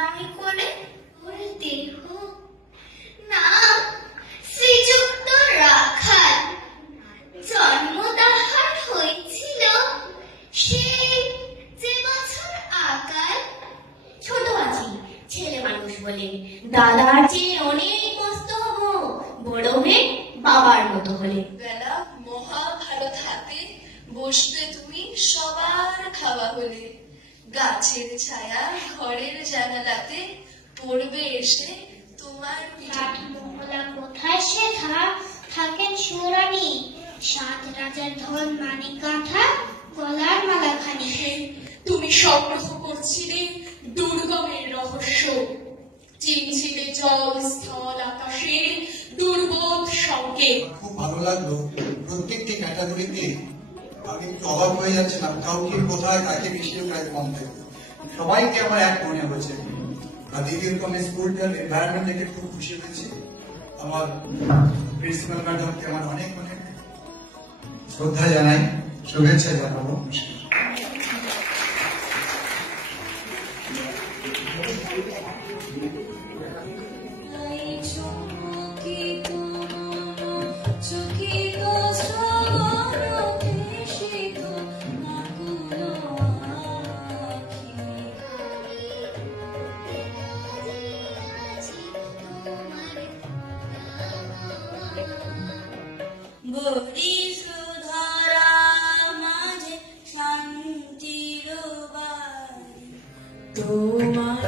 নাই করে ওর দেহ নাম শ্রীযুক্ত রাখাল। জন্ম তাহার হয়েছিল সেই যে বছর আকাল। ছোট আছি, ছেলে মানুষ বলে দাদার চেয়ে অনেক মস্ত হব, বড় হয়ে বাবার মতো হলে। বেলা মহাভারত হাতে বসবে তুমি সবার খাওয়া হলে। গাছের ছায়া ঘরের জানালাতে পড়বে এসে তোমার মহলা কোথায় শেখা থাকেন সুরানি, সাত রাজার ধন মানিক গাঁথা গলার মালাখানি। তুমি সংগ্রহ করছিলে দুর্গমের রহস্য, চিনছিলে জল স্থল আকাশের দুর্বোধ সংকেত। খুব ভালো লাগলো প্রত্যেকটি ক্যাটাগরিতে আমি অবাক হয়ে যাচ্ছিলাম কাউকে কোথায় কাকে বেশি কাকে কম থাকে, সবাইকে আমার এক মনে হয়েছে। আর দ্বিতীয় আমি স্কুলটার এনভায়রনমেন্ট দেখে খুব খুশি হয়েছি। আমার প্রিন্সিপাল ম্যাডামকে আমার অনেক অনেক শ্রদ্ধা জানাই, শুভেচ্ছা জানাবো। তোমার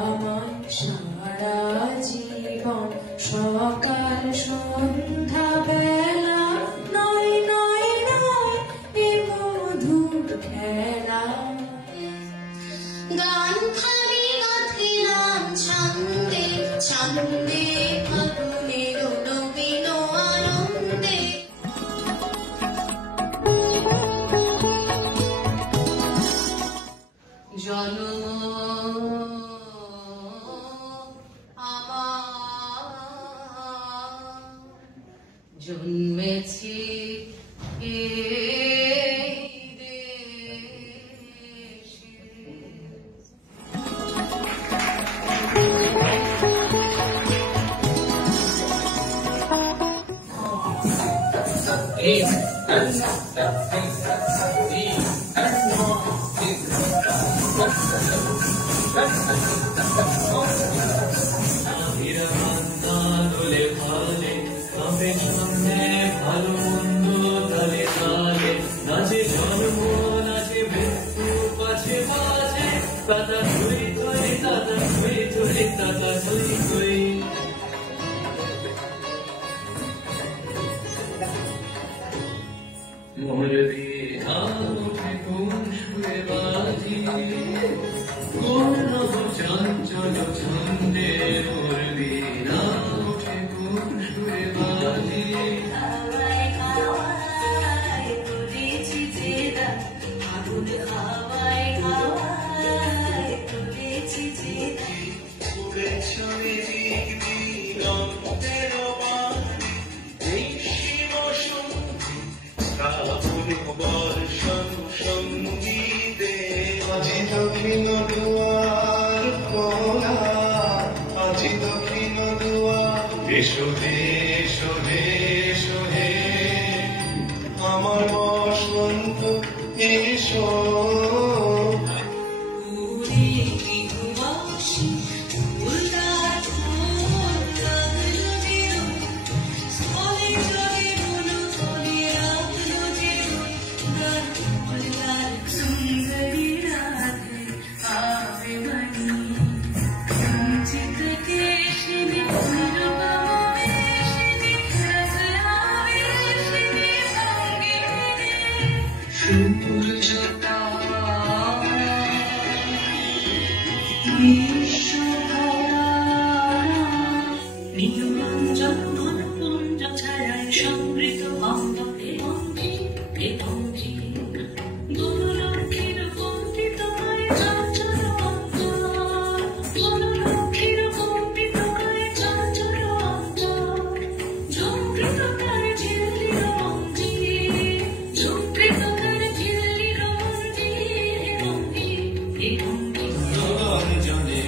আমার সারা জীবন সকাল সন্ধ্যা বেলা নয় নয় নয় এ মধুর খেলা। গান খালি গাথিলাম ছন্দে ছন্দে ফাগুনের নবীন আনন্দে। জন্ম জন্মেছি এই দেশে। ভালো মন্দ তালে তালে নাচে জন্ম নাচে মৃত্যু পাছে পাছে তাতা ধুই ধুই তাতা ধুই ধুই তাতা ধুই ধুই। মোর দিয়ে উঠে কোন সুরে বাজি কোন চঞ্চল ছন্দে মোর দিয়ে উঠে কোন সুরে বাজি। দক্ষিণ দুয়ার খোলা, আজি দক্ষিণ দুয়ার। এসো হে এসো হে এসো হে আমার বসন্ত এসো। নীলরঞ্জন মনপুঞ্জ ছায়ায় সমৃত অঙ্গে অঙ্গি এ অঙ্গি বনলক্ষ্মীর কম্পিত হয়ে চঞ্চল অন্তর, বনলক্ষ্মীর কম্পিত হয়ে চঞ্চল অন্তর। ঝঙ্কৃত করে ঝিল্লির অঙ্গি, ঝঙ্কৃত করে ঝিল্লির অঙ্গি এ অঙ্গি এ অঙ্গি। রঞ্জনে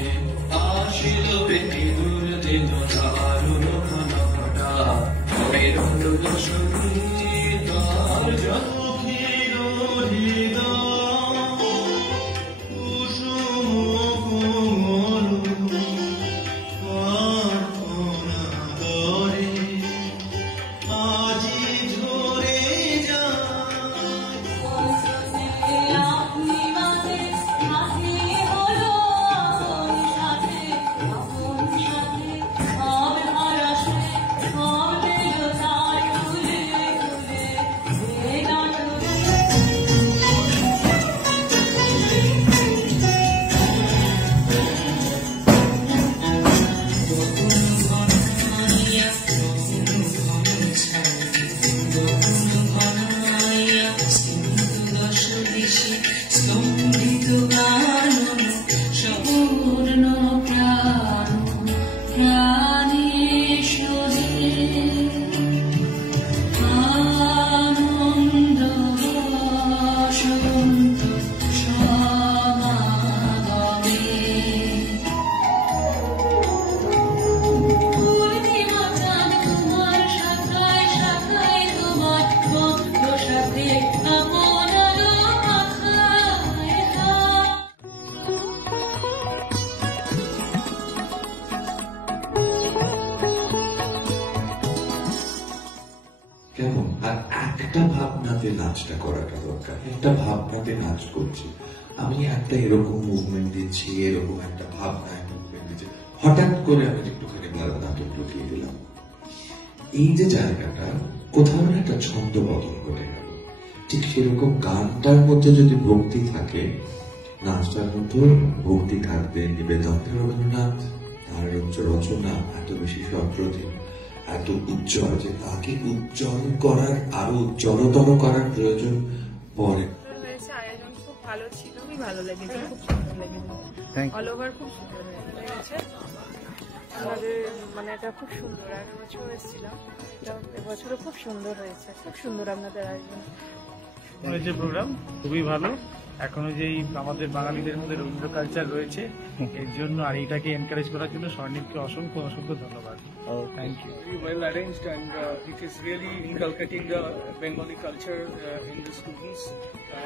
আমাদের নাচটা করাটা দরকার, একটা ভাবনাতে নাচ করছি, আমি একটা এরকম মুভমেন্ট দিচ্ছি, এরকম একটা ভাবনায় মুভমেন্ট দিচ্ছি, হঠাৎ করে আমি একটুখানি ভারতনাট্যম ঢুকিয়ে দিলাম। এই যে জায়গাটা কোথাও না একটা ছন্দ বদল ঘটে গেল। ঠিক সেরকম গানটার মধ্যে যদি ভক্তি থাকে, নাচটার মধ্যে ভক্তি থাকবে। নিবেদিতা রবীন্দ্রনাথ তার রচনা এত বেশি সপ্রতিভ, এত উজ্জ্বল যে তাকে উজ্জ্বল করার, আরো উজ্জ্বলতর করার প্রয়োজন পড়ে। আয়োজন খুব ভালো ছিল, খুবই ভালো লেগেছে, খুব সুন্দর লেগেছে, অল ওভার খুব সুন্দর লেগেছে। আমাদের মানে এটা খুব সুন্দর, আগের বছর এসেছিলাম, এবছরও খুব সুন্দর হয়েছে, খুব সুন্দর আপনাদের আয়োজন হয়েছে। প্রোগ্রাম খুবই ভালো। এখনো যেই আমাদের বাঙালিদের মধ্যে রবীন্দ্র কালচার রয়েছে, এর জন্য আর এইটাকে এনকারেজ করার জন্য স্বর্ণিমকে অসংখ্য অসংখ্য ধন্যবাদ। Thank you. Very well arranged, and it is really inculcating the Bengali culture in the students,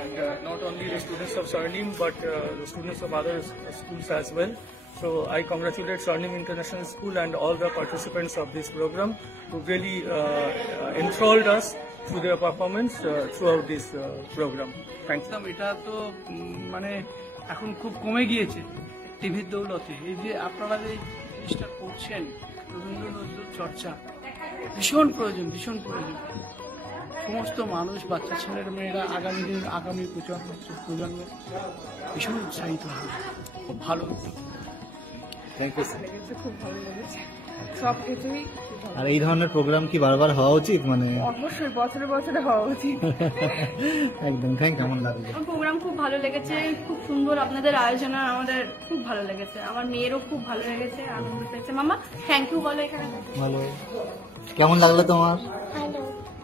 and not only the students of Swarnim but the students of other schools as well. So I congratulate Swarnim International School and all the participants of this program who really enthralled us through their performance throughout this program. Thanks. এটা তো মানে এখন খুব কমে গিয়েছে টিভির দৌলতে। এই যে আপনারা যে জিনিসটা করছেন, রবীন্দ্র চর্চা ভীষণ প্রয়োজন, ভীষণ প্রয়োজন। সমস্ত মানুষ, বাচ্চা ছেলের মেয়েরা আগামী দিন, আগামী প্রজন্ম ভীষণ উৎসাহিত হবে। খুব ভালো। খুব ভালো লেগেছে, সব কিছুই। আর এই ধরনের প্রোগ্রাম কি বারবার হওয়া উচিত? মানে অবশ্যই বছরে বছরে হওয়া উচিত। একদম। কেমন লাগলো? প্রোগ্রাম খুব ভালো লেগেছে, খুব সুন্দর আপনাদের আয়োজন, আমাদের খুব ভালো লেগেছে, আমার মেয়েরও খুব ভালো লেগেছে, আনন্দ পেয়েছে। মামা থ্যাংক ইউ বলো এখানে। ভালো। কেমন লাগলো তোমার?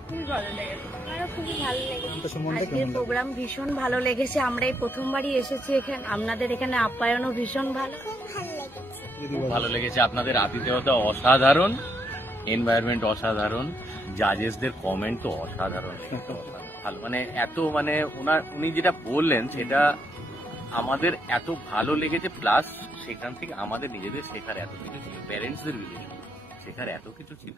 খুবই ভালো লেগেছে। খুবই ভালো লেগেছে। আজকের প্রোগ্রাম ভীষণ ভালো লেগেছে, আমরা এই প্রথমবারই এসেছি এখানে, আপনাদের এখানে আপ্যায়নও ভীষণ ভালো। খুব ভালো লেগেছে, আপনাদের আতিথেয়তা অসাধারণ, এনভায়রনমেন্ট অসাধারণ, জাজেসদের কমেন্ট তো অসাধারণ, ভালো। মানে এত মানে উনি যেটা বললেন সেটা আমাদের এত ভালো লেগেছে, প্লাস সেখান থেকে আমাদের নিজেদের শেখার এত কিছু ছিল, প্যারেন্টসদের রিলেশন শেখার এত কিছু ছিল।